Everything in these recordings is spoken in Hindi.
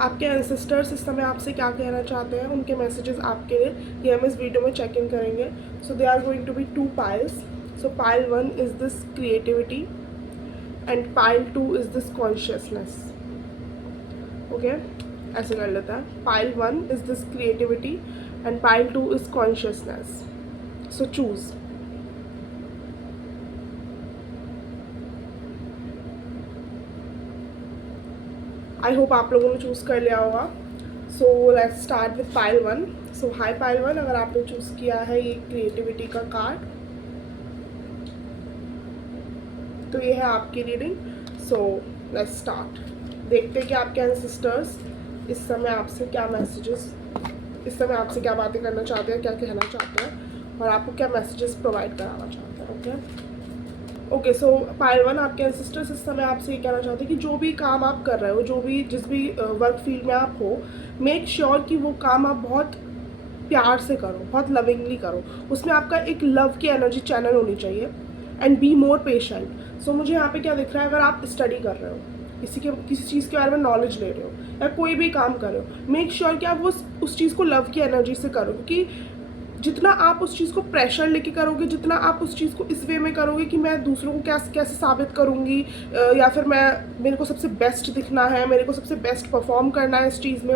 आपके एंसेस्टर्स इस समय आपसे क्या कहना चाहते हैं, उनके मैसेजेस आपके लिए ये हम इस वीडियो में चेक इन करेंगे. So they are going to be 2 piles. So pile 1 is this creativity and pile 2 is this consciousness. Okay, ऐसे कर लेता है. Pile 1 is this creativity and pile 2 is consciousness. So choose. I hope आप लोगों ने चूज़ कर लिया होगा. So let's start with pile 1. So hi pile 1, अगर आपने चूज़ किया है ये क्रिएटिविटी का कार्ड तो ये है आपकी रीडिंग. So let's start. देखते हैं कि आपके एंसेस्टर्स इस समय आपसे क्या मैसेजेस, इस समय आपसे क्या बातें करना चाहते हैं, क्या कहना चाहते हैं और आपको क्या मैसेजेस प्रोवाइड कराना चाहते हैं. ओके, सो पाइल 1, आपके एंसेस्टर्स इस समय आपसे ये कहना चाहते हैं कि जो भी काम आप कर रहे हो, जो भी जिस भी वर्क फील्ड में आप हो, मेक श्योर कि वो काम आप बहुत प्यार से करो, बहुत लविंगली करो. उसमें आपका एक लव की एनर्जी चैनल होनी चाहिए. And be more patient. So मुझे यहाँ पे क्या दिख रहा है, अगर आप स्टडी कर रहे हो, किसी चीज़ के बारे में नॉलेज ले रहे हो या कोई भी काम कर रहे हो, मेक श्योर कि आप वो उस चीज़ को लव की एनर्जी से करो. क्योंकि जितना आप उस चीज़ को प्रेशर लेके करोगे, जितना आप उस चीज़ को इस वे में करोगे कि मैं दूसरों को कैसे साबित करूँगी, या फिर मेरे को सबसे बेस्ट दिखना है, मेरे को सबसे बेस्ट परफॉर्म करना है इस चीज़ में,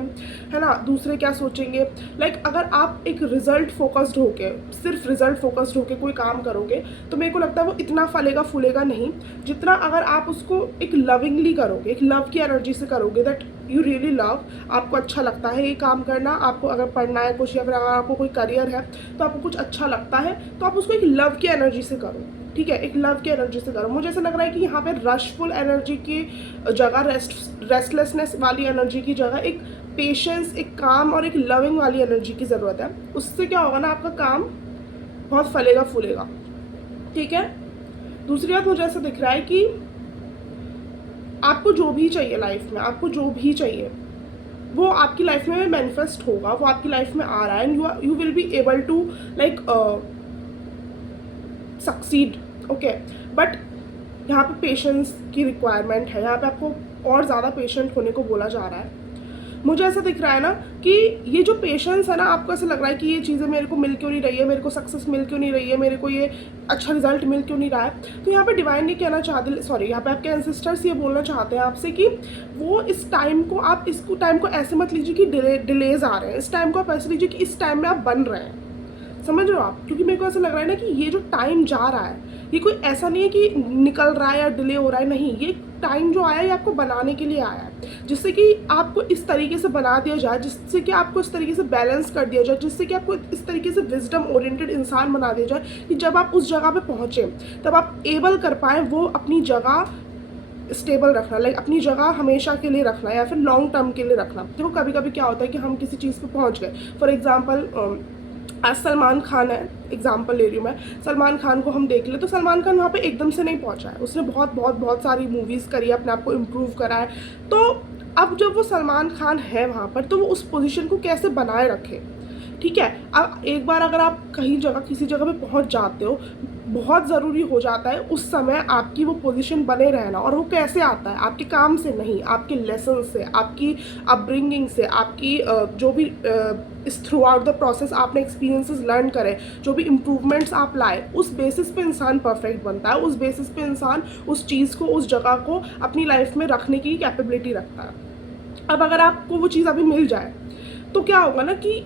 है ना, दूसरे क्या सोचेंगे. अगर आप एक रिजल्ट फोकस्ड होके, सिर्फ रिजल्ट फोकस्ड होके कोई काम करोगे तो मेरे को लगता है वो इतना फलेगा फूलेगा नहीं, जितना अगर आप उसको एक लविंगली करोगे, एक लव की एनर्जी से करोगे, दैट यू रियली लव, आपको अच्छा लगता है ये काम करना, आपको अगर पढ़ना है कुछ या फिर अगर आपको कोई करियर है तो आपको कुछ अच्छा लगता है, तो आप उसको एक लव की एनर्जी से करो. ठीक है, एक लव की एनर्जी से करो. मुझे ऐसा लग रहा है कि यहाँ पे रशफुल एनर्जी की जगह, रेस्टलेसनेस वाली एनर्जी की जगह एक पेशेंस, एक काम और एक लविंग वाली एनर्जी की ज़रूरत है. उससे क्या होगा ना, आपका काम बहुत फलेगा फूलेगा. ठीक है. दूसरी बात, मुझे ऐसा दिख रहा है कि आपको जो भी चाहिए लाइफ में, आपको जो भी चाहिए वो आपकी लाइफ में मैनिफेस्ट होगा, वो आपकी लाइफ में आ रहा है. And you will be able to succeed. Okay, but यहाँ पे पेशेंस की रिक्वायरमेंट है. यहाँ पे आपको और ज़्यादा पेशेंट होने को बोला जा रहा है. मुझे ऐसा दिख रहा है ना कि ये जो पेशेंस है ना, आपको ऐसा लग रहा है कि ये चीज़ें मेरे को मिल क्यों नहीं रही है, मेरे को सक्सेस मिल क्यों नहीं रही है, मेरे को ये अच्छा रिजल्ट मिल क्यों नहीं रहा है. तो यहाँ पे डिवाइन ये कहना चाहते, सॉरी, यहाँ पे आपके एंसेस्टर्स ये बोलना चाहते हैं आपसे कि वो इस टाइम को, आप इसको टाइम को ऐसे मत लीजिए कि डिलेज आ रहे हैं. इस टाइम को आप ऐसे लीजिए कि इस टाइम में आप बन रहे हैं. समझ रहे हो आप. क्योंकि मेरे को ऐसा लग रहा है ना कि ये जो टाइम जा रहा है, ये कोई ऐसा नहीं है कि निकल रहा है या डिले हो रहा है. नहीं, ये टाइम जो आया है ये आपको बनाने के लिए आया है, जिससे कि आपको इस तरीके से बना दिया जाए, जिससे कि आपको इस तरीके से बैलेंस कर दिया जाए, जिससे कि आपको इस तरीके से विजडम ओरिएंटेड इंसान बना दिया जाए कि जब आप उस जगह पे पहुँचे तब आप एबल कर पाएँ वो अपनी जगह स्टेबल रखना, अपनी जगह हमेशा के लिए रखना या फिर लॉन्ग टर्म के लिए रखना. देखो कभी कभी क्या होता है कि हम किसी चीज़ पे पहुँच गए. फॉर एग्जाम्पल, आज सलमान खान है, एग्जाम्पल ले रही हूँ मैं. सलमान खान को हम देख ले तो सलमान खान वहाँ पे एकदम से नहीं पहुँचा है. उसने बहुत सारी मूवीज़ करी है, अपने आप को इम्प्रूव करा है. तो अब जब वो सलमान खान है वहाँ पर, तो वो उस पोजीशन को कैसे बनाए रखे. ठीक है. अब एक बार अगर आप कहीं जगह, किसी जगह पे पहुँच जाते हो, बहुत ज़रूरी हो जाता है उस समय आपकी वो पोजीशन बने रहना. और वो कैसे आता है, आपके काम से नहीं, आपके लेसन से, आपकी अपब्रिंगिंग से, आपकी जो भी इस थ्रू आउट द प्रोसेस आपने एक्सपीरियंसेस लर्न करे, जो भी इम्प्रूवमेंट्स आप लाए, उस बेसिस पे इंसान परफेक्ट बनता है. उस बेसिस पे इंसान उस चीज़ को, उस जगह को अपनी लाइफ में रखने की कैपेबिलिटी रखता है. अब अगर आपको वो चीज़ अभी मिल जाए तो क्या होगा ना कि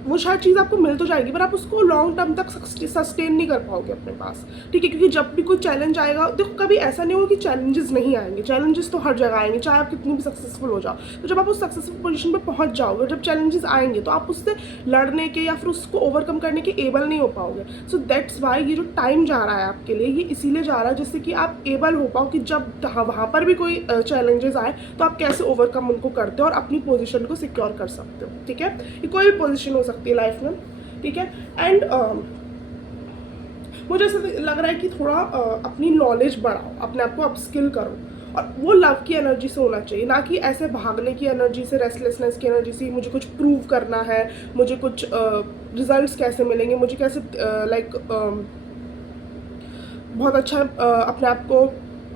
वो शायद चीज़ आपको मिल तो जाएगी, पर आप उसको लॉन्ग टर्म तक सस्टेन नहीं कर पाओगे अपने पास. ठीक है. क्योंकि जब भी कोई चैलेंज आएगा, देखो कभी ऐसा नहीं होगा कि चैलेंजेस नहीं आएंगे. चैलेंजेस तो हर जगह आएंगे, चाहे आप कितनी भी सक्सेसफुल हो जाओ. तो जब आप उस सक्सेसफुल पोजीशन पे पहुंच जाओगे, जब चैलेंजेस आएंगे तो आप उससे लड़ने के या फिर उसको ओवरकम करने के एबल नहीं हो पाओगे. सो दैट्स वाई ये जो टाइम जा रहा है आपके लिए, ये इसीलिए जा रहा है जिससे कि आप एबल हो पाओ कि जब वहाँ पर भी कोई चैलेंजेस आए तो आप कैसे ओवरकम उनको करते हो और अपनी पोजीशन को सिक्योर कर सकते हो. ठीक है. ये कोई भी पोजीशन हो सकती है लाइफ में. ठीक है. एंड मुझे ऐसा लग रहा है कि थोड़ा अपनी नॉलेज बढ़ाओ, अपने आप को अपस्किल करो, और वो लव की एनर्जी से होना चाहिए, ना कि ऐसे भागने की एनर्जी से, रेस्टलेसनेस की एनर्जी से. मुझे कुछ प्रूव करना है, मुझे कुछ रिजल्ट्स कैसे मिलेंगे, मुझे कैसे बहुत अच्छा अपने आप को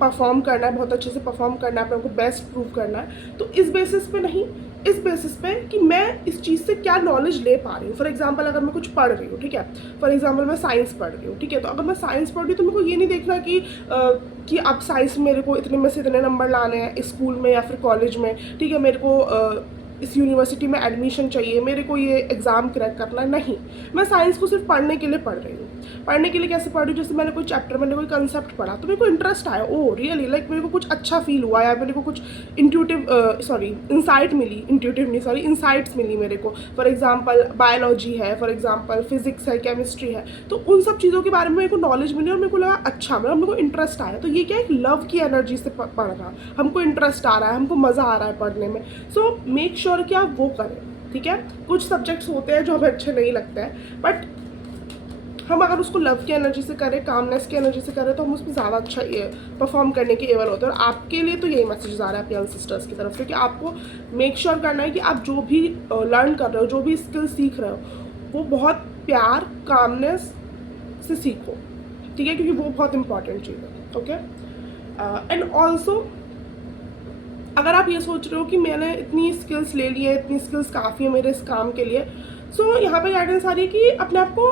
परफॉर्म करना है, बहुत अच्छे से परफॉर्म करना है, अपने को बेस्ट प्रूव करना है, तो इस बेसिस पे नहीं, इस बेसिस पे कि मैं इस चीज़ से क्या नॉलेज ले पा रही हूँ। फॉर एग्जांपल अगर मैं कुछ पढ़ रही हूँ, ठीक है, फॉर एग्जांपल मैं साइंस पढ़ रही हूँ, ठीक है, तो अगर मैं साइंस पढ़ रही हूँ तो मेरे को ये नहीं देखना कि अब साइंस मेरे को इतने में से इतने नंबर लाने हैं स्कूल में या फिर कॉलेज में, ठीक है, मेरे को इस यूनिवर्सिटी में एडमिशन चाहिए, मेरे को ये एग्ज़ाम क्रैक करना है, नहीं, मैं साइंस को सिर्फ पढ़ने के लिए पढ़ रही हूँ। पढ़ने के लिए कैसे पढ़ रही हूँ, जैसे मैंने कोई चैप्टर, मैंने कोई कंसेप्ट पढ़ा तो मेरे को इंटरेस्ट आया, ओ रियली, लाइक मेरे को कुछ अच्छा फील हुआ या मेरे को कुछ इंसाइट मिली, इंट्यूटिव नहीं सॉरी इंसाइट्स मिली मेरे को। फॉर एग्जांपल बायोलॉजी है, फॉर एग्जांपल फिजिक्स है, केमिस्ट्री है, तो उन सब चीज़ों के बारे में मेरे को नॉलेज मिली और मेरे को लगा अच्छा, मतलब मेरे को इंटरेस्ट आया। तो ये क्या एक लव की एनर्जी से पढ़ना, हमको इंटरेस्ट आ रहा है, हमको मज़ा आ रहा है पढ़ने में। सो मेक श्योर कि आप वो करें, ठीक है। कुछ सब्जेक्ट्स होते हैं जो हमें अच्छे नहीं लगते हैं, बट हम अगर उसको लव की एनर्जी से करें, कामनेस की एनर्जी से करें, तो हम उसमें ज़्यादा अच्छा परफॉर्म करने के एबल होते हैं। और आपके लिए तो यही मैसेज आ रहा है अपने यंग सिस्टर्स की तरफ से कि आपको मेक श्योर करना है कि आप जो भी लर्न कर रहे हो, जो भी स्किल सीख रहे हो, वो बहुत प्यार, कामनेस से सीखो, ठीक है, क्योंकि वो बहुत इंपॉर्टेंट चीज़ है। ओके, एंड ऑल्सो अगर आप ये सोच रहे हो कि मैंने इतनी स्किल्स ले ली है, इतनी स्किल्स काफ़ी है मेरे इस काम के लिए, सो यहाँ पे गाइडेंस आ रही है कि अपने आप को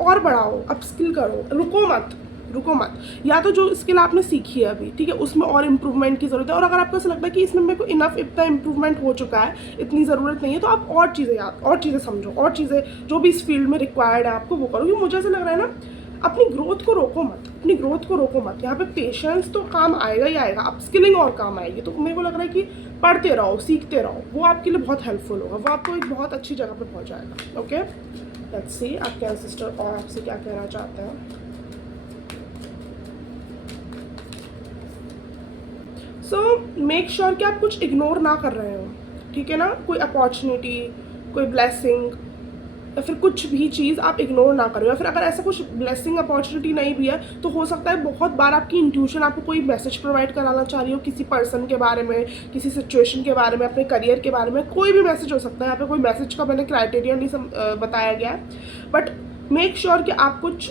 और बढ़ाओ, अप स्किल करो, रुको मत। या तो जो स्किल आपने सीखी है अभी, ठीक है, उसमें और इम्प्रूवमेंट की ज़रूरत है, और अगर आपको ऐसा लगता है कि इसमें मेरे को इतना इम्प्रूवमेंट हो चुका है, इतनी ज़रूरत नहीं है, तो आप और चीज़ें समझो, और चीज़ें जो भी इस फील्ड में रिक्वायर्ड है आपको वो करो। क्योंकि मुझे ऐसा लग रहा है ना, अपनी ग्रोथ को रोको मत, यहाँ पे पेशेंस तो काम आएगा ही आएगा, अपस्किलिंग और काम आएगी। तो मेरे को लग रहा है कि पढ़ते रहो, सीखते रहो, वो आपके लिए बहुत हेल्पफुल होगा, वो आपको एक बहुत अच्छी जगह पे पहुँचाएगा। ओके, लेट्स सी आपके एंसेस्टर और आपसे क्या कहना चाहते हैं। सो मेक श्योर कि आप कुछ इग्नोर ना कर रहे हो, ठीक है ना, कोई अपॉर्चुनिटी, कोई ब्लेसिंग या फिर कुछ भी चीज़ आप इग्नोर ना करो। या फिर अगर ऐसा कुछ ब्लेसिंग अपॉर्चुनिटी नहीं भी है तो हो सकता है बहुत बार आपकी इंट्यूशन आपको कोई मैसेज प्रोवाइड कराना चाह रही हो, किसी पर्सन के बारे में, किसी सिचुएशन के बारे में, अपने करियर के बारे में, कोई भी मैसेज हो सकता है। यहाँ पे कोई मैसेज का मैंने क्राइटेरिया नहीं बताया गया है, बट मेक श्योर कि आप कुछ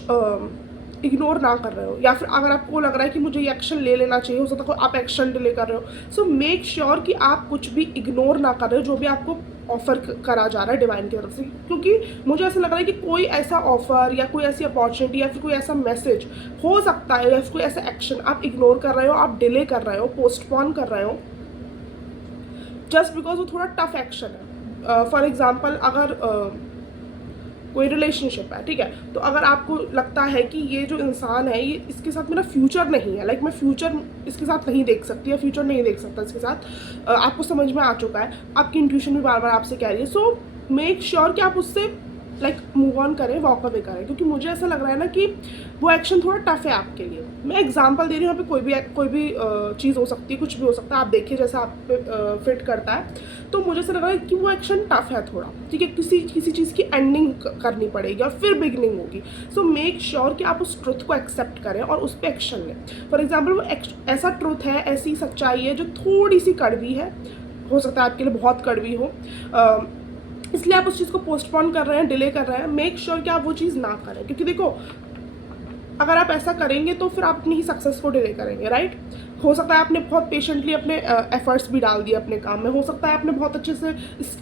इग्नोर ना कर रहे हो। या फिर अगर आपको लग रहा है कि मुझे ये एक्शन ले लेना चाहिए, हो सकता है आप एक्शन डिले कर रहे हो। सो मेक श्योर कि आप कुछ भी इग्नोर ना कर रहे हो जो भी आपको ऑफ़र करा जा रहा है डिवाइन की तरफ से। क्योंकि मुझे ऐसा लग रहा है कि कोई ऐसा ऑफ़र या कोई ऐसी अपॉर्चुनिटी या फिर कोई ऐसा मैसेज हो सकता है, या फिर कोई ऐसा एक्शन आप इग्नोर कर रहे हो, आप डिले कर रहे हो, पोस्टपोन कर रहे हो, जस्ट बिकॉज वो थोड़ा टफ एक्शन है। फॉर एग्जाम्पल अगर कोई रिलेशनशिप है, ठीक है, तो अगर आपको लगता है कि ये जो इंसान है, ये इसके साथ मेरा फ्यूचर नहीं है, लाइक मैं फ्यूचर इसके साथ नहीं देख सकती या फ्यूचर नहीं देख सकता इसके साथ, आपको समझ में आ चुका है, आपकी इंट्यूशन भी बार बार आपसे कह रही है। सो मेक श्योर कि आप उससे लाइक मूव ऑन करें, वॉक अवे करें, क्योंकि मुझे ऐसा लग रहा है ना कि वो एक्शन थोड़ा टफ है आपके लिए। मैं एग्जांपल दे रही हूँ, यहाँ पे कोई भी चीज़ हो सकती है, कुछ भी हो सकता है, आप देखिए जैसा आप पे फिट करता है। तो मुझे ऐसा लग रहा है कि वो एक्शन टफ है थोड़ा, ठीक है, किसी चीज़ की एंडिंग करनी पड़ेगी और फिर बिगनिंग होगी। सो मेक श्योर कि आप उस ट्रुथ को एक्सेप्ट करें और उस पर एक्शन लें। फॉर एग्जाम्पल वो ऐसा ट्रुथ है, ऐसी सच्चाई है जो थोड़ी सी कड़वी है, हो सकता है आपके लिए बहुत कड़वी हो, इसलिए आप उस चीज़ को पोस्टपोन कर रहे हैं, डिले कर रहे हैं। मेक श्योर कि आप वो चीज़ ना करें, क्योंकि देखो अगर आप ऐसा करेंगे तो फिर आप अपनी ही सक्सेस को डिले करेंगे, राइट। हो सकता है आपने बहुत पेशेंटली अपने एफर्ट्स भी डाल दिए अपने काम में, हो सकता है आपने बहुत अच्छे से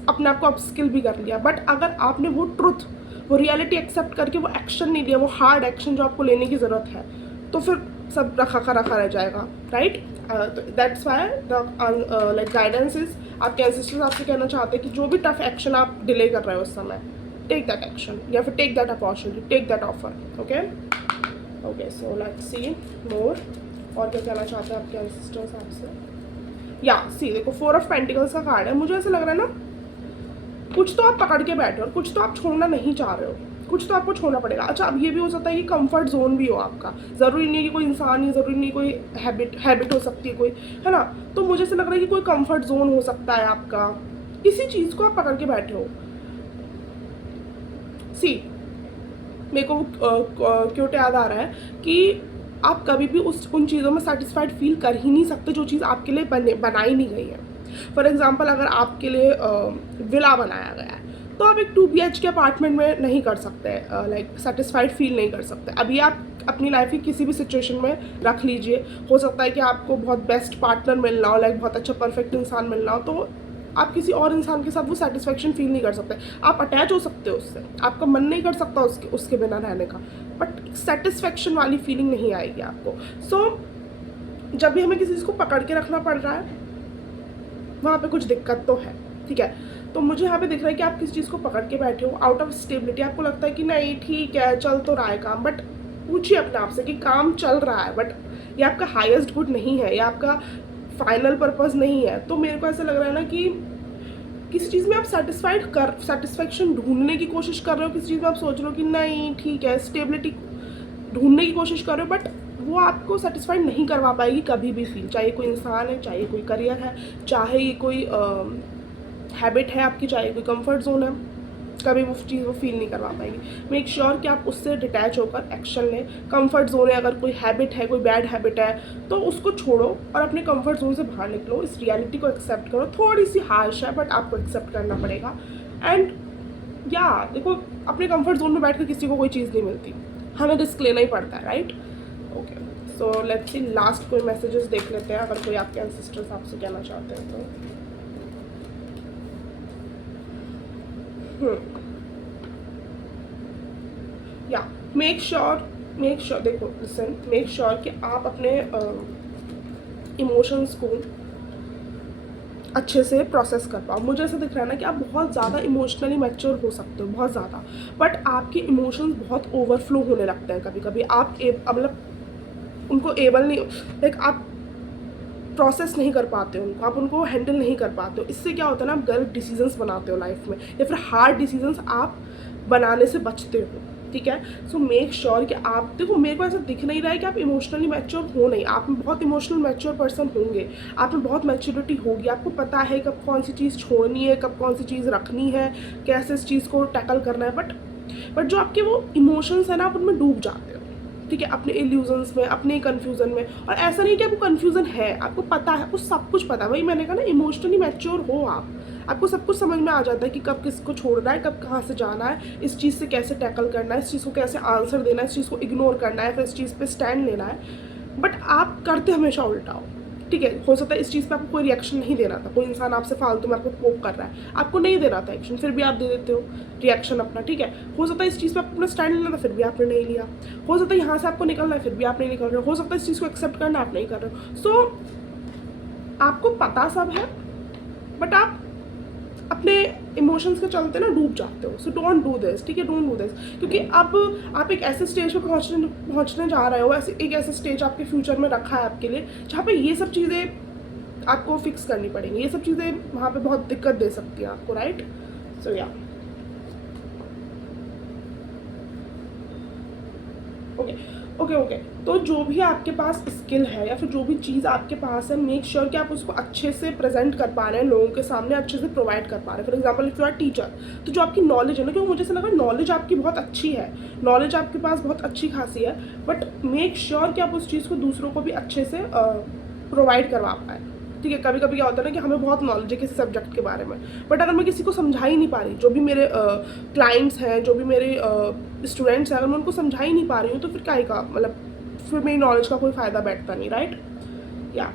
अपने आप को अपस्किल भी कर लिया, बट अगर आपने वो ट्रुथ, वो रियलिटी एक्सेप्ट करके वो एक्शन नहीं लिया, वो हार्ड एक्शन जो आपको लेने की ज़रूरत है, तो फिर सब रखा रह जाएगा, राइट। तो that's why the like guidance is, आपके एंसेस्टर्स आपसे कहना चाहते हैं कि जो भी टफ एक्शन आप डिले कर रहे हो उस समय, टेक दैट एक्शन या फिर take that opportunity, take that offer. Okay, so let's see more, और क्या कहना चाहते हैं आपके एंसेस्टर्स आपसे। या सी देखो, 4 ऑफ पेंटिकल्स का कार्ड है। मुझे ऐसा लग रहा है ना, कुछ तो आप पकड़ के बैठे हो और कुछ तो आप छोड़ना नहीं चाह रहे हो, कुछ तो आपको छोड़ना पड़ेगा। अच्छा, अब ये भी हो सकता है कि कंफर्ट जोन भी हो आपका, ज़रूरी नहीं है कि कोई इंसान, या ज़रूरी नहीं कोई हैबिट हो सकती है कोई, है ना। तो मुझे ऐसा लग रहा है कि कोई कंफर्ट जोन हो सकता है आपका, किसी चीज़ को आप पकड़ के बैठे हो। सी मेरे को क्यों याद आ रहा है कि आप कभी भी उन चीज़ों में सेटिस्फाइड फील कर ही नहीं सकते जो चीज़ आपके लिए बनाई नहीं गई है। फॉर एग्जांपल अगर आपके लिए विला बनाया गया है, तो आप एक 2 BH के अपार्टमेंट में नहीं कर सकते, लाइक सेटिस्फाइड फील नहीं कर सकते। अभी आप अपनी लाइफ की किसी भी सिचुएशन में रख लीजिए। हो सकता है कि आपको बहुत बेस्ट पार्टनर मिलना हो, लाइक बहुत अच्छा परफेक्ट इंसान मिलना हो, तो आप किसी और इंसान के साथ वो सेटिस्फेक्शन फील नहीं कर सकते। आप अटैच हो सकते हो उससे, आपका मन नहीं कर सकता उसके बिना रहने का, बट सेटिस्फेक्शन वाली फीलिंग नहीं आएगी आपको। सो जब भी हमें किसी चीज़ को पकड़ के रखना पड़ रहा है, वहाँ पे कुछ दिक्कत तो है, ठीक है। तो मुझे यहाँ पे दिख रहा है कि आप किसी चीज़ को पकड़ के बैठे हो आउट ऑफ स्टेबिलिटी। आपको लगता है कि नहीं ठीक है, चल तो रहा है काम, बट पूछिए अपने आप से कि काम चल रहा है, बट ये आपका हाईएस्ट गुड नहीं है, ये आपका फाइनल पर्पस नहीं है। तो मेरे को ऐसा लग रहा है ना कि किसी चीज़ में आप सेटिस्फेक्शन ढूंढने की कोशिश कर रहे हो, किसी चीज़ में आप सोच रहे हो कि नहीं ठीक है, स्टेबिलिटी ढूंढने की कोशिश कर रहे हो, बट वो आपको सेटिस्फाइड नहीं करवा पाएगी कभी भी फील। चाहे कोई इंसान है, चाहे कोई करियर है, चाहे ये कोई हैबिट है आपकी, चाहे कोई कंफर्ट जोन है, कभी वो चीज़ वो फील नहीं करवा पाएगी। मेक श्योर कि आप उससे डिटैच होकर एक्शन लें। कंफर्ट जोन है, अगर कोई हैबिट है, कोई बैड हैबिट है, तो उसको छोड़ो और अपने कंफर्ट जोन से बाहर निकलो। इस रियलिटी को एक्सेप्ट करो। थोड़ी सी हार्श है, बट आपको एक्सेप्ट करना पड़ेगा। एंड या देखो, अपने कंफर्ट जोन में बैठ कर किसी को कोई चीज़ नहीं मिलती, हमें रिस्क लेना ही पड़ता है, right. Okay, so let's C last कोई मैसेजेस देख लेते हैं, अगर कोई आपके एंसेस्टर्स आपसे कहना चाहते हैं तो। या मेक श्योर देखो लिसन, मेक श्योर कि आप अपने इमोशंस को अच्छे से प्रोसेस कर पाओ। मुझे ऐसा दिख रहा है ना कि आप बहुत ज़्यादा इमोशनली मैच्योर हो सकते हो, बहुत ज़्यादा, बट आपके इमोशंस बहुत ओवरफ्लो होने लगते हैं कभी कभी। आप मतलब उनको एबल नहीं, लाइक आप प्रोसेस नहीं कर पाते हो उनको, आप उनको हैंडल नहीं कर पाते हो। इससे क्या होता है ना, आप गलत डिसीजंस बनाते हो लाइफ में, या फिर हार्ड डिसीजंस आप बनाने से बचते हो, ठीक है। सो मेक श्योर कि आप देखो, मेरे को ऐसा दिख नहीं रहा है कि आप इमोशनली मैच्योर हो, नहीं, आप बहुत इमोशनल मैच्योर पर्सन होंगे, आप में बहुत मैच्योरिटी होगी, आपको पता है कब कौन सी चीज़ छोड़नी है, कब कौन सी चीज़ रखनी है, कैसे इस चीज़ को टैकल करना है। बट जो आपके वो इमोशंस है ना, आप उनमें डूब जाते हो, ठीक है, अपने इल्यूजन्स में, अपने कन्फ्यूज़न में। और ऐसा नहीं कि आपको कन्फ्यूज़न है, आपको पता है, आपको सब कुछ पता है। वही मैंने कहा ना, इमोशनली मैच्योर हो आपको सब कुछ समझ में आ जाता है कि कब किसको छोड़ना है, कब कहाँ से जाना है, इस चीज़ से कैसे टैकल करना है, इस चीज़ को कैसे आंसर देना है, इस चीज़ को इग्नोर करना है, फिर इस चीज़ पे स्टैंड लेना है। बट आप करते हमेशा उल्टा हो, ठीक है। हो सकता है इस चीज़ पे आपको कोई रिएक्शन नहीं देना था, कोई इंसान आपसे फालतू में आपको पोक कर रहा है, आपको नहीं देना था एक्शन, फिर भी आप दे देते हो रिएक्शन अपना, ठीक है। हो सकता है इस चीज़ पे अपना स्टैंड लेना था, फिर भी आपने नहीं लिया। हो सकता है यहाँ से आपको निकलना है, फिर भी आप नहीं निकल रहे हो। हो सकता है इस चीज़ को एक्सेप्ट करना, आप नहीं कर रहे हो। सो आपको पता सब है, बट आप अपने इमोशंस के चलते ना डूब जाते हो। सो डोंट डू दिस, ठीक है, डोंट डू दिस। क्योंकि अब आप एक ऐसे स्टेज पे पहुंचने जा रहे हो, एक ऐसे स्टेज आपके फ्यूचर में रखा है आपके लिए, जहाँ पे ये सब चीज़ें आपको फिक्स करनी पड़ेंगी। ये सब चीज़ें वहाँ पे बहुत दिक्कत दे सकती हैं आपको, राइट। सो या ओके, तो जो भी आपके पास स्किल है या फिर जो भी चीज़ आपके पास है, मेक श्योर कि आप उसको अच्छे से प्रेजेंट कर पा रहे हैं, लोगों के सामने अच्छे से प्रोवाइड कर पा रहे हैं। For example if you are teacher, तो जो आपकी नॉलेज है ना, क्योंकि मुझे ऐसा लगा नॉलेज आपकी बहुत अच्छी है, नॉलेज आपके पास बहुत अच्छी खासी है, बट मेक श्योर कि आप उस चीज़ को दूसरों को भी अच्छे से प्रोवाइड करवा पाए, ठीक है। कभी कभी क्या होता है ना कि हमें बहुत नॉलेज है किसी सब्जेक्ट के बारे में, बट अगर मैं किसी को समझा ही नहीं पा रही, जो भी मेरे क्लाइंट्स हैं, जो भी मेरे स्टूडेंट्स हैं, अगर मैं उनको समझा ही नहीं पा रही हूँ, तो फिर क्या ही का मतलब, फिर मेरी नॉलेज का कोई फ़ायदा बैठता नहीं, राइट। या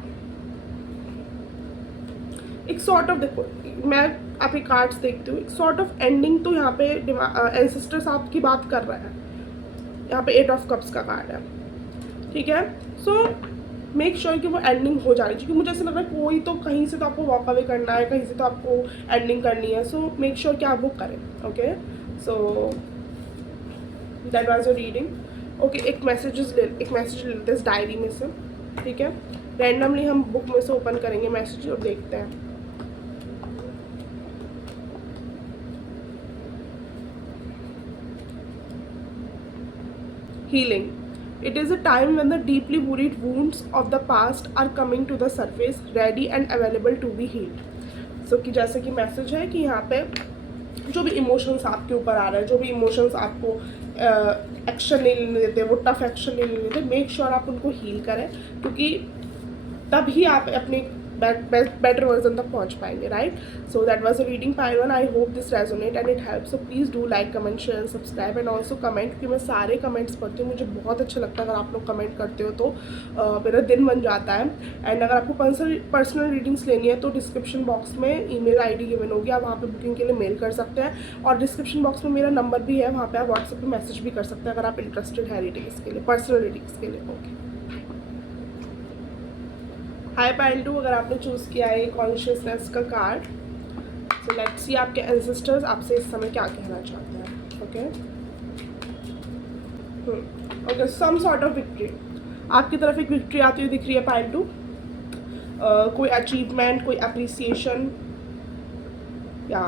एक सॉर्ट ऑफ, देखो मैं आपके कार्ड्स देखती हूँ, एक सॉर्ट ऑफ एंडिंग तो यहाँ पे एंसेस्टर्स आपकी बात कर रहे हैं। यहाँ पे 8 ऑफ कप्स का कार्ड है, ठीक है। सो मेक श्योर कि वो एंडिंग हो जा रही है, क्योंकि मुझे ऐसा लग रहा है कोई तो कहीं से तो आपको वॉक अवे करना है, कहीं से तो आपको एंडिंग करनी है। सो मेक श्योर कि आप वो करें, okay. So that was your reading. Okay, एक मैसेज लेते हैं इस डायरी में से, ठीक है। रैंडमली हम बुक में से ओपन करेंगे मैसेज और देखते हैं। Healing. It is a time when the deeply buried wounds of the past are coming to the surface, ready and available to be healed. So कि जैसे कि मैसेज है कि यहाँ पे जो भी इमोशंस आपके ऊपर आ रहे हैं, जो भी इमोशंस आपको एक्शन नहीं लेने देते, वो टफ एक्शन नहीं लेने देते, मेक श्योर आप उनको हील करें, क्योंकि तभी आप अपने बेटर वर्जन तक पहुंच पाएंगे, right? So that was a reading pile 1. I hope this resonate and it help. So please do like, comment, share, subscribe and also comment, क्योंकि मैं सारे कमेंट्स पढ़ती हूँ. मुझे बहुत अच्छा लगता है अगर आप लोग कमेंट करते हो तो मेरा दिन बन जाता है. एंड अगर आपको पर्सनल रीडिंग्स लेनी है तो डिस्क्रिप्शन बॉक्स में ईमेल आईडी गिवन होगी, आप वहाँ पे बुकिंग के लिए मेल कर सकते हैं. और डिस्क्रिप्शन बॉक्स में मेरा नंबर भी है, वहाँ पे आप व्हाट्सएप पे मैसेज भी कर सकते हैं अगर आप इंटरेस्टेड है रीडिंग्स के लिए, पर्सनल रीडिंग्स के लिए. ओके, हाई पाइल 2, अगर आपने चूज़ किया है कॉन्शियसनेस का कार्ड, सो लेट्स सी आपके एंसेस्टर्स आपसे इस समय क्या कहना चाहते हैं. Okay okay, some sort of victory. आपकी तरफ एक विक्ट्री आती हुई दिख रही है पाइल 2. कोई अचीवमेंट, कोई अप्रिसिएशन, या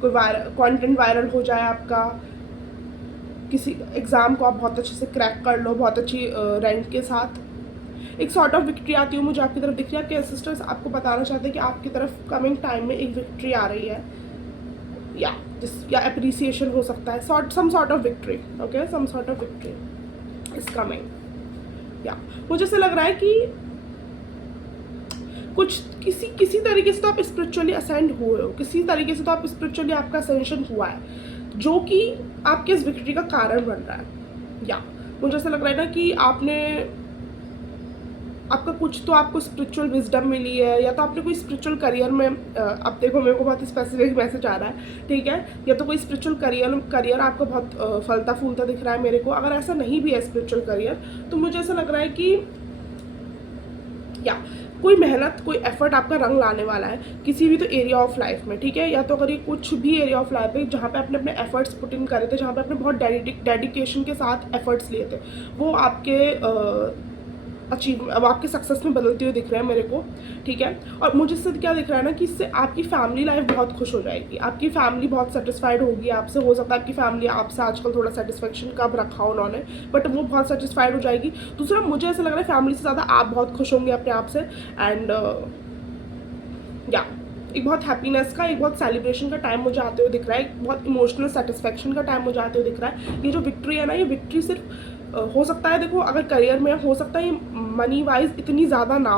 कोई कंटेंट वायरल हो जाए आपका, किसी एग्ज़ाम को आप बहुत अच्छे से क्रैक कर लो बहुत अच्छी रैंक के साथ. एक सॉर्ट ऑफ विक्ट्री आती हुई मुझे आपकी तरफ दिख रही है. आपके एंसेस्टर्स आपको बताना चाहते हैं कि आपकी तरफ कमिंग टाइम में एक विक्ट्री आ रही है, या अप्रिसिएशन हो सकता है, some sort of victory. Okay, some sort of victory is coming. या मुझे ऐसा लग रहा है कि कुछ किसी तरीके से तो आप स्पिरिचुअली असेंड हुए हो, किसी तरीके से तो आप स्पिरिचुअली आपका असेंशन हुआ है, जो कि आपके इस विक्ट्री का कारण बन रहा है. या मुझे ऐसा लग रहा है ना कि आपका कुछ तो आपको स्पिरिचुअल विजडम मिली है, या तो आपने कोई स्पिरिचुअल करियर में, अब देखो मेरे को बहुत स्पेसिफिक मैसेज आ रहा है, ठीक है, या तो कोई स्पिरिचुअल करियर आपका बहुत फलता फूलता दिख रहा है मेरे को. अगर ऐसा नहीं भी है स्पिरिचुअल करियर, तो मुझे ऐसा लग रहा है कि या कोई मेहनत, कोई एफर्ट आपका रंग लाने वाला है किसी भी तो एरिया ऑफ लाइफ में, ठीक है. या तो अगर ये कुछ भी एरिया ऑफ लाइफ है जहाँ पे आपने अपने एफर्ट्स पुट इन करे थे, जहाँ पे आपने बहुत डेडिकेशन के साथ एफर्ट्स लिए थे, वो आपके अब आपके सक्सेस में बदलते हुए दिख रहे हैं मेरे को, ठीक है. और मुझे इससे क्या दिख रहा है ना कि इससे आपकी फैमिली लाइफ बहुत खुश हो जाएगी, आपकी फैमिली बहुत सेटिस्फाइड होगी आपसे. हो सकता है आपकी फैमिली आपसे आजकल थोड़ा सेटिस्फेक्शन कम रखा उन्होंने, बट वो बहुत सेटिस्फाइड हो जाएगी. दूसरा, मुझे ऐसा लग रहा है फैमिली से ज़्यादा आप बहुत खुश होंगे अपने आप से. एंड या एक बहुत हैप्पीनेस का, एक बहुत सेलिब्रेशन का टाइम मुझे आते हुए दिख रहा है, एक बहुत इमोशनल सेटिस्फेक्शन का टाइम मुझे आते हुए दिख रहा है. ये जो विक्ट्री है ना, ये विक्ट्री सिर्फ हो सकता है, देखो अगर करियर में हो सकता है ये मनी वाइज इतनी ज़्यादा ना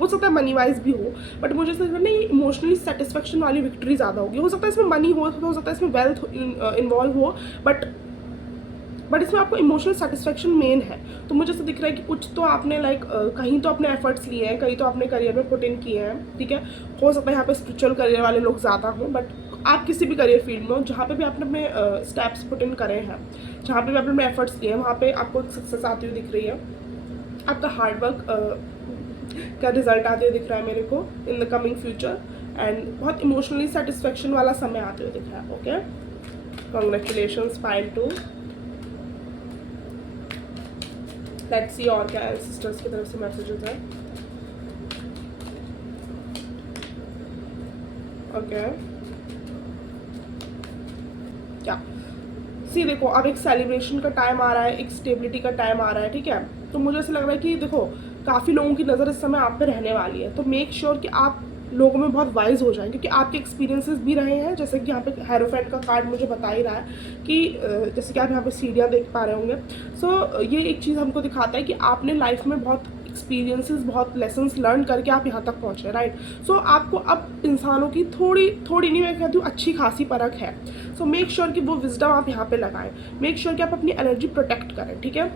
हो सकता है मनी वाइज भी हो, बट मुझे ऐसा लग रहा है ये इमोशनली सेटिस्फेक्शन वाली विक्ट्री ज़्यादा होगी. हो सकता है इसमें मनी हो सकता है इसमें वेल्थ इन्वॉल्व हो, बट इसमें आपको इमोशनल सेटिस्फेक्शन मेन है. तो मुझे ऐसा दिख रहा है कि कुछ तो आपने कहीं तो अपने एफर्ट्स लिए हैं, कहीं तो अपने करियर में पुट इन किए हैं, ठीक है. हो सकता है यहाँ पे स्पिरिचुअल करियर वाले लोग ज़्यादा हों, बट आप किसी भी करियर फील्ड में हो जहाँ पे भी आपने अपने स्टेप्स पुट इन करे हैं, जहाँ पे भी आपने अपने एफर्ट्स लिए हैं, वहाँ पे आपको एक सक्सेस आती हुई दिख रही है. आपका हार्डवर्क का रिजल्ट आते हुए दिख रहा है मेरे को in the coming future. And बहुत इमोशनली सेटिस्फेक्शन वाला समय आते हुए दिख रहा है. Okay, congratulations pile 2. Let's see और क्या सिस्टर्स की तरफ से मैसेजेस है. ओके, क्या सी देखो, अब एक सेलिब्रेशन का टाइम आ रहा है, एक स्टेबिलिटी का टाइम आ रहा है, ठीक है. तो मुझे ऐसा लग रहा है कि देखो काफ़ी लोगों की नज़र इस समय आप पे रहने वाली है, तो मेक श्योर कि आप लोगों में बहुत वाइज हो जाएं, क्योंकि आपके एक्सपीरियंसेस भी रहे हैं. जैसे कि यहाँ पे हेरोफेंट का कार्ड मुझे बता ही रहा है कि जैसे कि आप यहाँ पे सीढ़ियाँ देख पा रहे होंगे. सो ये एक चीज़ हमको दिखाता है कि आपने लाइफ में बहुत एक्सपीरियंसेस, बहुत लेसन्स लर्न करके आप यहाँ तक पहुँचे, राइट. सो आपको अब इंसानों की थोड़ी नहीं, मैं कहती हूँ अच्छी खासी परख है. सो मेक श्योर कि वो विजडम आप यहाँ पे लगाएं. मेक श्योर कि आप अपनी एनर्जी प्रोटेक्ट करें, ठीक है,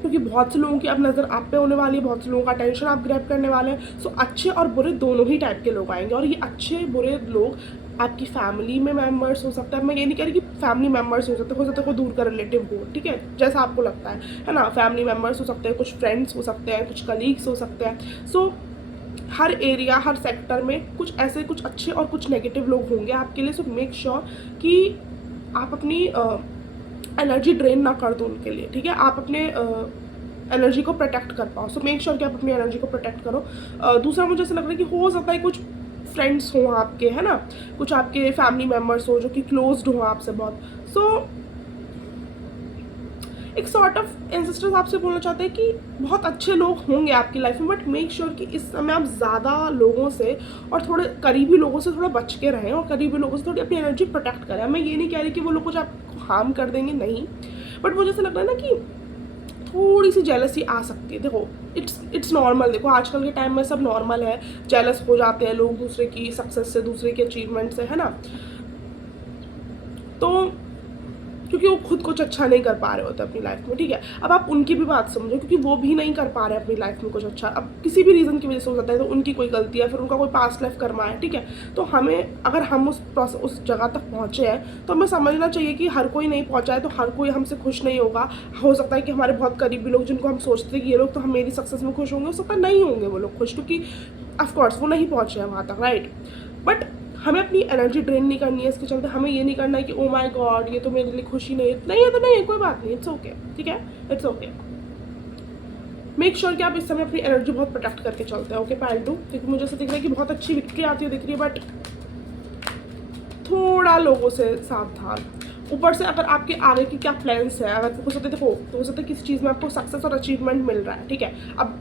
क्योंकि बहुत से लोगों की अब नज़र आप पे होने वाली है, बहुत से लोगों का अटेंशन आप ग्रैब करने वाले हैं. सो अच्छे और बुरे दोनों ही टाइप के लोग आएंगे, और ये अच्छे बुरे लोग आपकी फैमिली में मेम्बर्स हो सकता है. मैं ये नहीं कह रही कि फैमिली मेम्बर्स हो सकते हैं कोई दूर का रिलेटिव हो, ठीक है, जैसा आपको लगता है ना. फैमिली मेम्बर्स हो सकते हैं, कुछ फ्रेंड्स हो सकते हैं, कुछ कलीग्स हो सकते हैं. सो हर एरिया, हर सेक्टर में कुछ ऐसे, कुछ अच्छे और कुछ नेगेटिव लोग होंगे आपके लिए. सो मेक श्योर कि आप अपनी एनर्जी ड्रेन ना कर दो उनके लिए, ठीक है. आप अपने एनर्जी को प्रोटेक्ट कर पाओ. सो मेक श्योर कि आप अपनी एनर्जी को प्रोटेक्ट करो. दूसरा, मुझे ऐसा लग रहा है कि हो सकता है कुछ फ्रेंड्स हों आपके, है ना, कुछ आपके फैमिली मेम्बर्स हो जो कि क्लोज्ड हों आपसे बहुत. सो एक सॉर्ट ऑफ एंसेस्टर्स आपसे बोलना चाहते हैं कि बहुत अच्छे लोग होंगे आपकी लाइफ में, बट मेक श्योर कि इस समय आप ज़्यादा लोगों से और थोड़े करीबी लोगों से थोड़ा बच के रहें, और करीबी लोगों से थोड़ी अपनी एनर्जी प्रोटेक्ट करें. मैं ये नहीं कह रही कि वो लोग कुछ आपको हार्म कर देंगे, नहीं, बट मुझे ऐसा लग रहा है ना कि थोड़ी सी जेलसी आ सकती है। देखो इट्स नॉर्मल, देखो आजकल के टाइम में सब नॉर्मल है, जेलस हो जाते हैं लोग दूसरे की सक्सेस से, दूसरे के अचीवमेंट से, है ना। तो क्योंकि वो खुद कुछ अच्छा नहीं कर पा रहे होते अपनी लाइफ में, ठीक है। अब आप उनकी भी बात समझो, क्योंकि वो भी नहीं कर पा रहे अपनी लाइफ में कुछ अच्छा, अब किसी भी रीज़न की वजह से हो जाता है, तो उनकी कोई गलती है, फिर उनका कोई पास्ट लाइफ कर्मा है, ठीक है। तो हमें, अगर हम उस जगह तक पहुँचे हैं तो हमें समझना चाहिए कि हर कोई नहीं पहुँचा है तो हर कोई हमसे खुश नहीं होगा। हो सकता है कि हमारे बहुत करीबी लोग, जिनको हम सोचते हैं कि ये लोग तो हम मेरी सक्सेस में खुश होंगे, हो सकता है नहीं होंगे वो लोग खुश, क्योंकि ऑफकोर्स वो नहीं पहुँचे हैं वहाँ तक, राइट। बट हमें अपनी एनर्जी ड्रेन नहीं करनी है इसके चलते। हमें ये नहीं करना है कि ओ माय गॉड ये तो मेरे लिए खुशी नहीं है, नहीं है तो नहीं है, कोई बात नहीं, इट्स ओके, ठीक है, इट्स ओके। मेक श्योर कि आप इस समय अपनी एनर्जी बहुत प्रोटेक्ट करके चलते हैं, ओके पाइल 2, क्योंकि मुझे ऐसा दिख रहा है कि बहुत अच्छी विक्ट्री आती है दिख रही है, बट थोड़ा लोगों से सावधान। ऊपर से अगर आपके आगे की क्या प्लान्स है, अगर हो सकता है, देखो तो हो सकता है किसी चीज़ में आपको सक्सेस और अचीवमेंट मिल रहा है, ठीक है। अब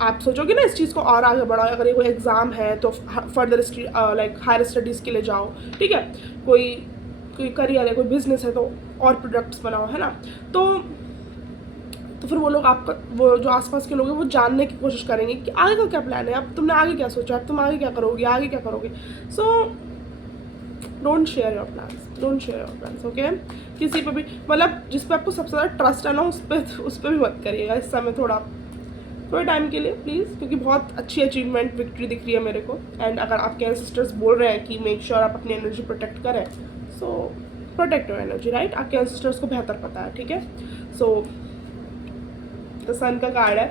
आप सोचोगे ना इस चीज़ को और आगे बढ़ाओ, अगर ये कोई एग्ज़ाम है तो फर्दर लाइक हायर स्टडीज़ के लिए जाओ, ठीक है। कोई करियर है, कोई बिजनेस है तो और प्रोडक्ट्स बनाओ, है ना। तो फिर वो लोग आपका, वो जो आसपास के लोग हैं वो जानने की कोशिश करेंगे कि आगे का क्या प्लान है, अब तुमने आगे क्या सोचा, अब तुम आगे क्या करोगे, आगे क्या करोगे। So don't share your plans, okay. किसी पे भी, मतलब जिस पे आपको सबसे ज़्यादा ट्रस्ट है ना, उस पर भी मत करिएगा इस समय, थोड़े टाइम के लिए प्लीज़, क्योंकि बहुत अच्छी अचीवमेंट विक्ट्री दिख रही है मेरे को। एंड अगर आपके एंसेस्टर्स बोल रहे हैं कि मेक श्योर आप अपनी एनर्जी प्रोटेक्ट करें, सो प्रोटेक्ट योर एनर्जी, राइट। आपके एंसेस्टर्स को बेहतर पता है, ठीक है। सो द सन का कार्ड है,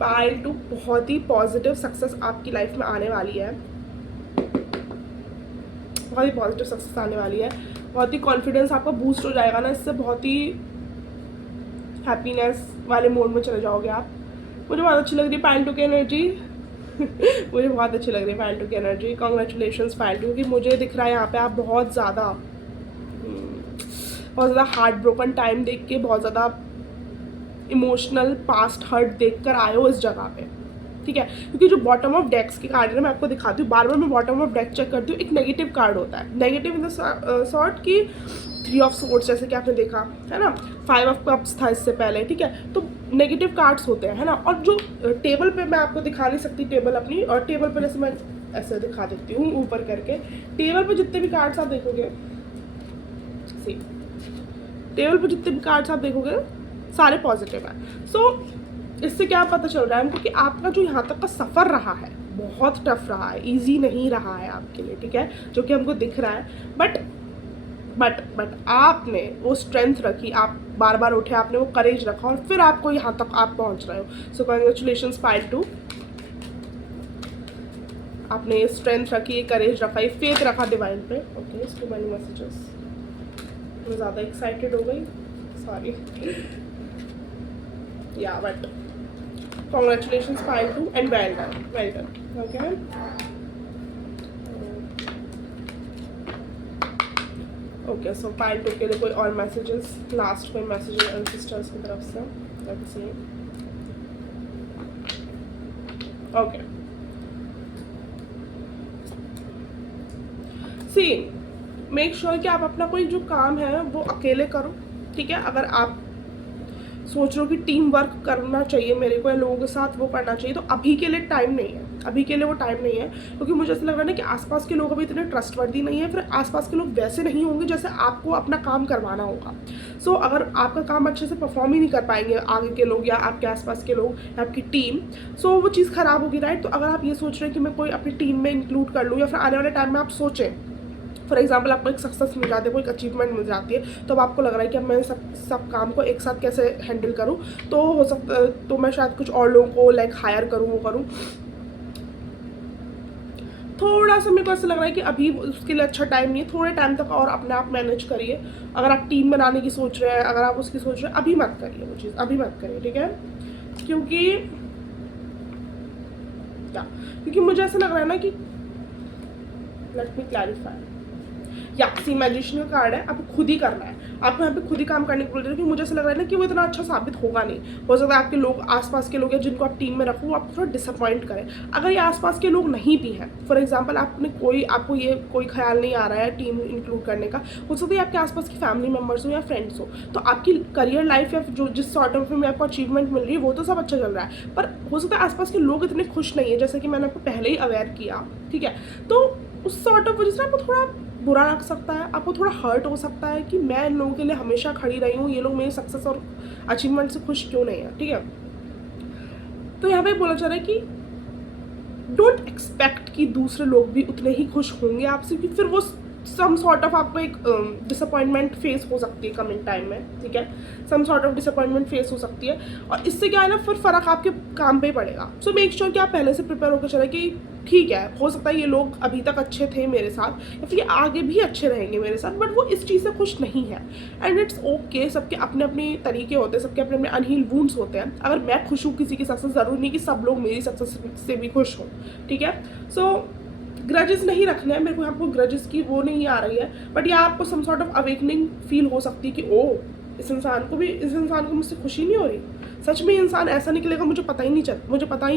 पाइल 2, बहुत ही पॉजिटिव सक्सेस आपकी लाइफ में आने वाली है, बहुत ही पॉजिटिव सक्सेस आने वाली है, बहुत ही कॉन्फिडेंस आपका बूस्ट हो जाएगा ना इससे, बहुत ही हैप्पीनेस वाले मोड में चले जाओगे आप। मुझे बहुत अच्छी लग रही है पाइल 2 की एनर्जी मुझे बहुत अच्छी लग रही है पाइल 2 की एनर्जी। कॉन्ग्रेचुलेशंस पाइल 2, क्योंकि मुझे दिख रहा है यहाँ पे आप बहुत ज़्यादा हार्ट ब्रोकन टाइम देख के, बहुत ज़्यादा इमोशनल पास्ट हर्ट देख कर आए हो इस जगह पे, ठीक है। क्योंकि जो बॉटम ऑफ डेक्स की कार्ड है, मैं आपको दिखाती हूँ, बार बार मैं बॉटम ऑफ डेक चेक करती हूँ, एक नेगेटिव कार्ड होता है, नेगेटिव इन द सॉर्ट की 3 ऑफ सोर्ड्स, जैसे कि आपने देखा है ना, 5 ऑफ कप्स था इससे पहले, ठीक है। तो नेगेटिव कार्ड्स होते हैं, है ना। और जो टेबल पे, मैं आपको दिखा नहीं सकती टेबल अपनी, और टेबल पे जैसे मैं ऐसे दिखा देती हूँ ऊपर करके, टेबल पे जितने भी कार्ड्स आप देखोगे, टेबल पे जितने भी कार्ड्स आप देखोगे सारे पॉजिटिव हैं। सो इससे क्या पता चल रहा है हमको कि आपका जो यहाँ तक का सफ़र रहा है बहुत टफ रहा है, इजी नहीं रहा है आपके लिए, ठीक है, जो कि हमको दिख रहा है। बट आपने वो स्ट्रेंथ रखी, आप बार बार उठे, आपने वो करेज रखा, और फिर आपको यहाँ तक आप पहुँच रहे हो। सो कॉन्ग्रेचुलेशंस पाइल 2, आपने ये स्ट्रेंथ रखी, ये करेज रखा, ये फेथ रखा डिवाइन पे, ओके। इसको मैंने मैसेजेस, मैं ज़्यादा एक्साइटेड हो गई, sorry yeah, but congratulations pile 2 and well done, okay। Okay, so pile 2 के लिए कोई और मैसेजेस, लास्ट कोई मैसेज सिस्टर्स की तरफ से, let's see, okay. See, make sure कि आप अपना कोई जो काम है वो अकेले करो, ठीक है। अगर आप सोच रहे हो कि टीम वर्क करना चाहिए मेरे को या लोगों के साथ वो करना चाहिए, तो अभी के लिए टाइम नहीं है, अभी के लिए वो टाइम नहीं है, क्योंकि मुझे ऐसा लग रहा है ना कि आसपास के लोग अभी इतने ट्रस्टवर्दी नहीं है, फिर आसपास के लोग वैसे नहीं होंगे जैसे आपको अपना काम करवाना होगा। सो अगर आपका काम अच्छे से परफॉर्म ही नहीं कर पाएंगे आगे के लोग या आपके आसपास के लोग या आपकी टीम, सो वो चीज़ ख़राब होगी, राइट। तो अगर आप ये सोच रहे हैं कि मैं कोई अपनी टीम में इंक्लूड कर लूँ, या फिर आने वाले टाइम में आप सोचें, फॉर एग्जाम्पल आपको एक सक्सेस मिल जाती है, कोई अचीवमेंट मिल जाती है, तो अब आपको लग रहा है कि अब मैं सब काम को एक साथ कैसे हैंडल करूँ, तो हो सकता, तो मैं शायद कुछ और लोगों को लाइक हायर करूँ, वो करूँ। थोड़ा सा मेरे को ऐसा लग रहा है कि अभी उसके लिए अच्छा टाइम नहीं है, थोड़े टाइम तक और अपने आप मैनेज करिए। अगर आप टीम बनाने की सोच रहे हैं, अगर आप उसकी सोच रहे हैं, अभी मत करिए वो चीज़, अभी मत करिए, ठीक है। क्योंकि मुझे ऐसा लग रहा है ना कि, लेट मी क्लैरिफाई, या सी मैजिशियन का कार्ड है, आपको खुद ही करना है, आपको यहाँ पे खुद ही काम करने को बोल रहे हैं, क्योंकि मुझे ऐसा लग रहा है ना कि वो इतना अच्छा साबित होगा नहीं। हो सकता है आपके लोग, आसपास के लोग हैं जिनको आप टीम में रखो, वो आपको थोड़ा डिसअपॉइंट करें। अगर ये आसपास के लोग नहीं भी हैं, फॉर एग्जाम्पल आपको ये कोई ख्याल नहीं आ रहा है टीम इंक्लूड करने का, हो सकता है आपके आसपास की फैमिली मेम्बर्स हो या फ्रेंड्स हो, तो आपकी करियर लाइफ या जो जिस सॉर्ट ऑफ में आपको अचीवमेंट मिल रही है वो तो सब अच्छा चल रहा है, पर हो सकता है आसपास के लोग इतने खुश नहीं है, जैसे कि मैंने आपको पहले ही अवेयर किया, ठीक है। तो उस सॉर्ट ऑफ वजह से आपको थोड़ा बुरा लग सकता है, आपको थोड़ा हर्ट हो सकता है कि मैं इन लोगों के लिए हमेशा खड़ी रही हूँ, ये लोग मेरी सक्सेस और अचीवमेंट से खुश क्यों नहीं है, ठीक है। तो यहाँ पे बोला जा रहा है कि डोंट एक्सपेक्ट कि दूसरे लोग भी उतने ही खुश होंगे आपसे, क्योंकि फिर वो सम सॉर्ट ऑफ आपको एक डिसअपॉइंटमेंट फेस हो सकती है कमिंग टाइम में, ठीक है। Some sort of disappointment face हो सकती है, और इससे क्या है ना, फिर फ़र्क आपके काम पे ही पड़ेगा। सो मेक श्योर कि आप पहले से प्रिपेयर होकर चले कि ठीक है, हो सकता है ये लोग अभी तक अच्छे थे मेरे साथ, या फिर ये आगे भी अच्छे रहेंगे मेरे साथ, बट वो इस चीज़ से खुश नहीं है, एंड इट्स ओके। सबके अपने अपने तरीके होते हैं, सबके अपने अपने अनहील वुंड्स होते हैं। अगर मैं खुश हूँ किसी की सक्सेस, ज़रूरी नहीं कि सब लोग मेरी सक्सेस से भी खुश हों, ठीक है। सो ग्रजेस नहीं रखने हैं, मेरे को आपको ग्रजेस की वो नहीं आ रही है, बट या आपको some sort of awakening feel हो सकती है कि ओ इस इंसान को मुझसे खुशी नहीं हो रही, सच में इंसान ऐसा निकलेगा, मुझे पता ही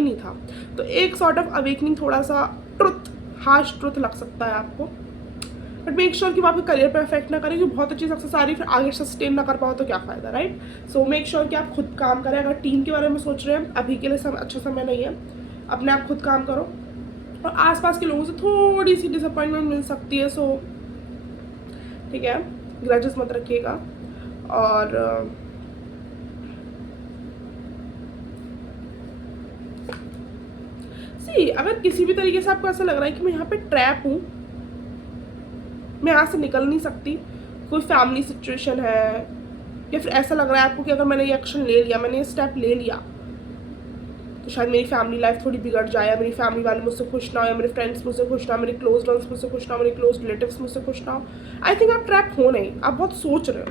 नहीं था। तो एक सॉर्ट ऑफ अवेकनिंग, थोड़ा सा ट्रुथ, हार्श ट्रुथ लग सकता है आपको, बट मेक श्योर कि वो आपके करियर पर इफेक्ट ना करे, क्योंकि बहुत अच्छी सक्सेस आ रही है फिर आगे सस्टेन ना कर पाओ तो क्या फ़ायदा, राइट। सो मेक श्योर कि आप खुद काम करें। अगर टीम के बारे में सोच रहे हैं, अभी के लिए अच्छा समय नहीं है, अपने आप खुद काम करो, और आसपास के लोगों से थोड़ी सी डिसअपॉइंटमेंट मिल सकती है, सो ठीक है, ग्रजेस मत रखिएगा। और अगर किसी भी तरीके से आपको ऐसा लग रहा है कि मैं यहाँ पे ट्रैप हूँ, मैं यहाँ से निकल नहीं सकती, कोई फैमिली सिचुएशन है, या फिर ऐसा लग रहा है आपको कि अगर मैंने ये एक्शन ले लिया, मैंने ये स्टेप ले लिया, तो शायद मेरी फैमिली लाइफ थोड़ी बिगड़ जाए, या मेरी फैमिली वाले मुझसे खुश ना हो, या मेरे फ्रेंड्स मुझसे खुश ना हो, मेरे क्लोज वंस मुझसे खुश ना हो, मेरे क्लोज रिलेटिव्स मुझसे खुश ना हो, आई थिंक आप ट्रैप हो नहीं, आप बहुत सोच रहे हो,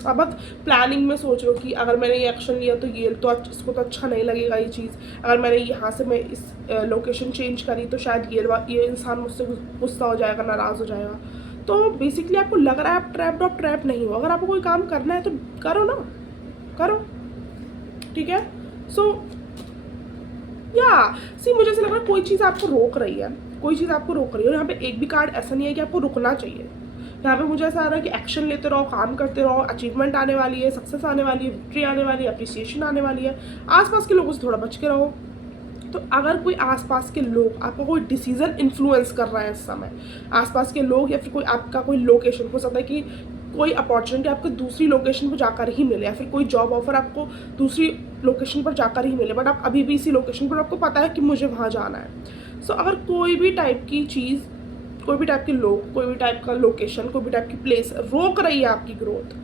आप बहुत प्लानिंग में सोच रहे हो कि अगर मैंने ये एक्शन लिया तो ये तो इसको तो अच्छा नहीं लगेगा ये चीज़, अगर मैंने यहाँ से मैं इस लोकेशन चेंज करी तो शायद ये इंसान मुझसे गुस्सा हो जाएगा, नाराज़ हो जाएगा। तो बेसिकली आपको लग रहा है आप ट्रैप नहीं हो। अगर आपको कोई काम करना है तो करो ना, करो, ठीक है। सो मुझे ऐसा लग रहा है कोई चीज़ आपको रोक रही है, और यहाँ पे एक भी कार्ड ऐसा नहीं है कि आपको रुकना चाहिए। यहाँ पे मुझे ऐसा आ रहा है कि एक्शन लेते रहो, काम करते रहो, अचीवमेंट आने वाली है, सक्सेस आने वाली है, विक्ट्री आने वाली है, अप्रिसिएशन आने वाली है। आसपास के लोगों से थोड़ा बच के रहो। तो अगर कोई आसपास के लोग आपका कोई डिसीजन इन्फ्लुएंस कर रहा है इस समय, आसपास के लोग, या फिर कोई आपका कोई लोकेशन, हो सकता है कि कोई अपॉर्चुनिटी आपको दूसरी लोकेशन पर जाकर ही मिले, या फिर कोई जॉब ऑफर आपको दूसरी लोकेशन पर जाकर ही मिले, बट आप अभी भी इसी लोकेशन पर, आपको पता है कि मुझे वहाँ जाना है। सो अगर कोई भी टाइप की चीज़, कोई भी टाइप के लोग, कोई भी टाइप का लोकेशन, कोई भी टाइप की प्लेस रोक रही है आपकी ग्रोथ,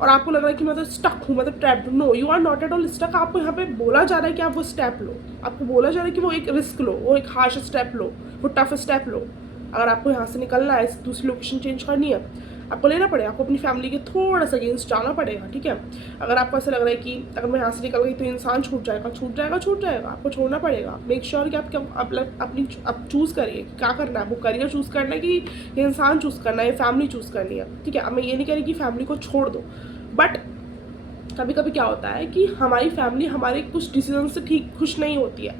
और आपको लग रहा है कि मैं तो स्टक हूँ, मैं तो ट्रैप्ड हूँ, no you are not at all stuck. आपको यहाँ पे बोला जा रहा है कि आप वो स्टेप लो, आपको बोला जा रहा है कि वो एक रिस्क लो, वो एक हार्श स्टेप लो, वो टफ स्टेप लो। अगर आपको यहाँ से निकलना है, दूसरी लोकेशन चेंज करनी है, आपको लेना पड़ेगा, आपको अपनी फैमिली के थोड़ा सा अगेंस्ट जाना पड़ेगा, ठीक है। अगर आपको ऐसा लग रहा है कि अगर मैं यहाँ से निकल गई तो इंसान छूट जाएगा, आपको छोड़ना पड़ेगा। मेक श्योर कि आप चूज़ करिए क्या करना है, वो करियर चूज़ करना है कि ये इंसान चूज़ करना है, ये फैमिली चूज़ करनी है, ठीक है। अब मैं ये नहीं कह रही कि फैमिली को छोड़ दो, बट कभी कभी क्या होता है कि हमारी फैमिली हमारे कुछ डिसीजन से ठीक खुश नहीं होती है,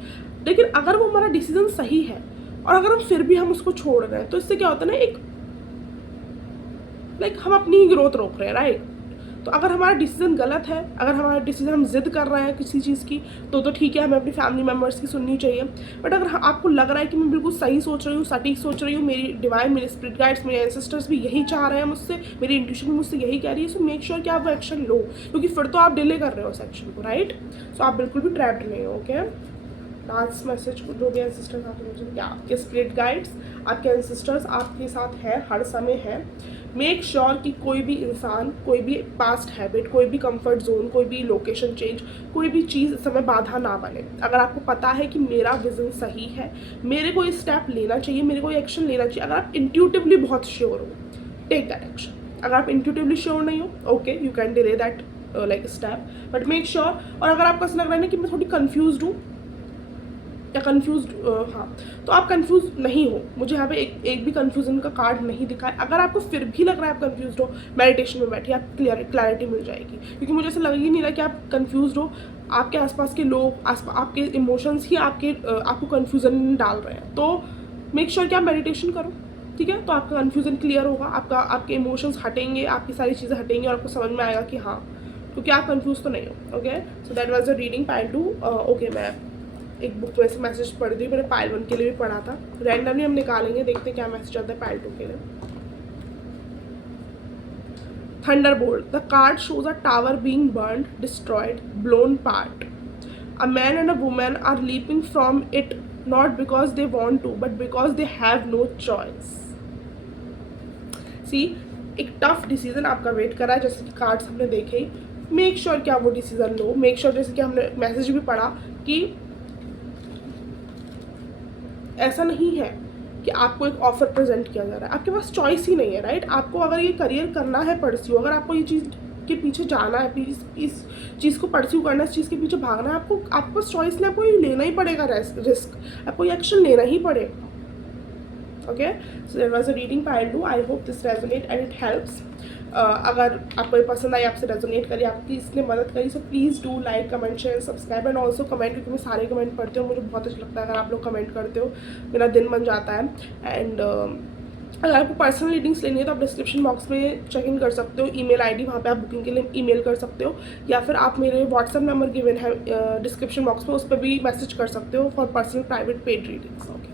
लेकिन अगर वो हमारा डिसीजन सही है और अगर हम उसको छोड़ रहे हैं, तो इससे क्या होता है ना, एक हम अपनी ही ग्रोथ रोक रहे हैं, राइट। तो अगर हमारा डिसीजन गलत है, अगर हमारा डिसीजन हम जिद कर रहे हैं किसी चीज़ की, तो ठीक है, हमें अपनी फैमिली मेम्बर्स की सुननी चाहिए। बट अगर आपको लग रहा है कि मैं बिल्कुल सही सोच रही हूँ, सटीक सोच रही हूँ, मेरी डिवाइन, मेरे स्पिरिट गाइड्स, मेरे एंसेस्टर्स भी यही चाह रहे हैं मुझसे, मेरी इंट्यूशन भी मुझसे यही कह रही है, सो मेक श्योर कि आप वो एक्शन लो, क्योंकि फिर तो आप डिले कर रहे हो उस एक्शन को, राइट। सो आप बिल्कुल भी ट्रैप्ड नहीं हो, ओके। लास्ट मैसेज जो भी एंसेस्टर्स आपके मुझे, क्या आपके स्पिरिट गाइड्स, आपके एंसेस्टर्स आपके साथ हैं, हर समय है। मेक श्योर कि कोई भी इंसान, कोई भी पास्ट हैबिट, कोई भी कंफर्ट जोन, कोई भी लोकेशन चेंज, कोई भी चीज़ इस समय बाधा ना बने। अगर आपको पता है कि मेरा विजन सही है, मेरे को ये स्टेप लेना चाहिए, मेरे को ये एक्शन लेना चाहिए, अगर आप इंट्यूटिवली बहुत श्योर हो, टेक दैट एक्शन। अगर आप इंट्यूटिवली श्योर नहीं हो, okay, you can delay that step, but make sure. और अगर आपको ऐसा लग रहा है ना कि मैं थोड़ी कन्फ्यूज हूँ, या कन्फ्यूज, हाँ, तो आप कन्फ्यूज नहीं हो। मुझे यहाँ पे एक भी कन्फ्यूजन का कार्ड नहीं दिखा है। अगर आपको फिर भी लग रहा है आप कन्फ्यूज हो, मेडिटेशन में बैठिए, आप क्लैरिटी मिल जाएगी, क्योंकि मुझे ऐसा लग ही नहीं रहा कि आप कन्फ्यूज हो। आपके आसपास के लोग, आपके इमोशंस ही आपको कन्फ्यूजन में डाल रहे हैं। तो मेक श्योर कि आप मेडिटेशन करो, ठीक है, तो आपका कन्फ्यूजन क्लियर होगा, आपके इमोशंस हटेंगे, आपकी सारी चीज़ें हटेंगी और आपको समझ में आएगा कि हाँ, क्योंकि आप कंफ्यूज तो नहीं हो। Okay, so that was the reading pile 2। Okay, मैं एक बुक में से मैसेज पढ़ दी, मैंने पाइल 1 के लिए भी पढ़ा था। रैंडमली हम निकालेंगे, देखते हैं क्या मैसेज आता है पाइल 2 के लिए। Thunderbolt. The card shows a tower being burned, destroyed, blown apart. A man and a woman are leaping from it not because they want to, but because they have no choice. See, एक टफ डिसीजन आपका वेट कर रहा है, जैसे कि कार्ड्स हमने देखे ही। मेक श्योर कि आप वो डिसीजन लो। मेक श्योर, जैसे कि हमने मैसेज भी पढ़ा, कि ऐसा नहीं है कि आपको एक ऑफर प्रेजेंट किया जा रहा है, आपके पास चॉइस ही नहीं है, राइट। आपको अगर ये करियर करना है परस्यू, अगर आपको ये चीज़ के पीछे जाना है, इस चीज़ को परस्यू करना है, इस चीज़ के पीछे भागना है, आपके पास चॉइस नहीं, आपको ये लेना ही पड़ेगा रिस्क, आपको ये एक्शन लेना ही पड़ेगा। Okay, so that was a reading pile 2। I hope this resonate and it helps. अगर आपको ये पसंद आई, आपसे रेजोनेट करी, आपकी इसने मदद करी, so please do like, comment, share, subscribe and also comment, क्योंकि मैं सारे कमेंट पढ़ती हूँ, मुझे बहुत अच्छा लगता है अगर आप लोग कमेंट करते हो, मेरा दिन बन जाता है। एंड अगर आपको पर्सनल रीडिंग्स लेनी है तो आप डिस्क्रिप्शन बॉक्स में चेक इन कर सकते हो, ईमेल आईडी, वहाँ पे आप बुकिंग के लिए ईमेल कर सकते हो, या फिर आप मेरे व्हाट्सएप नंबर गिवन है डिस्क्रिप्शन बॉक्स में, उस पर भी मैसेज कर सकते हो for personal private paid readings. Okay.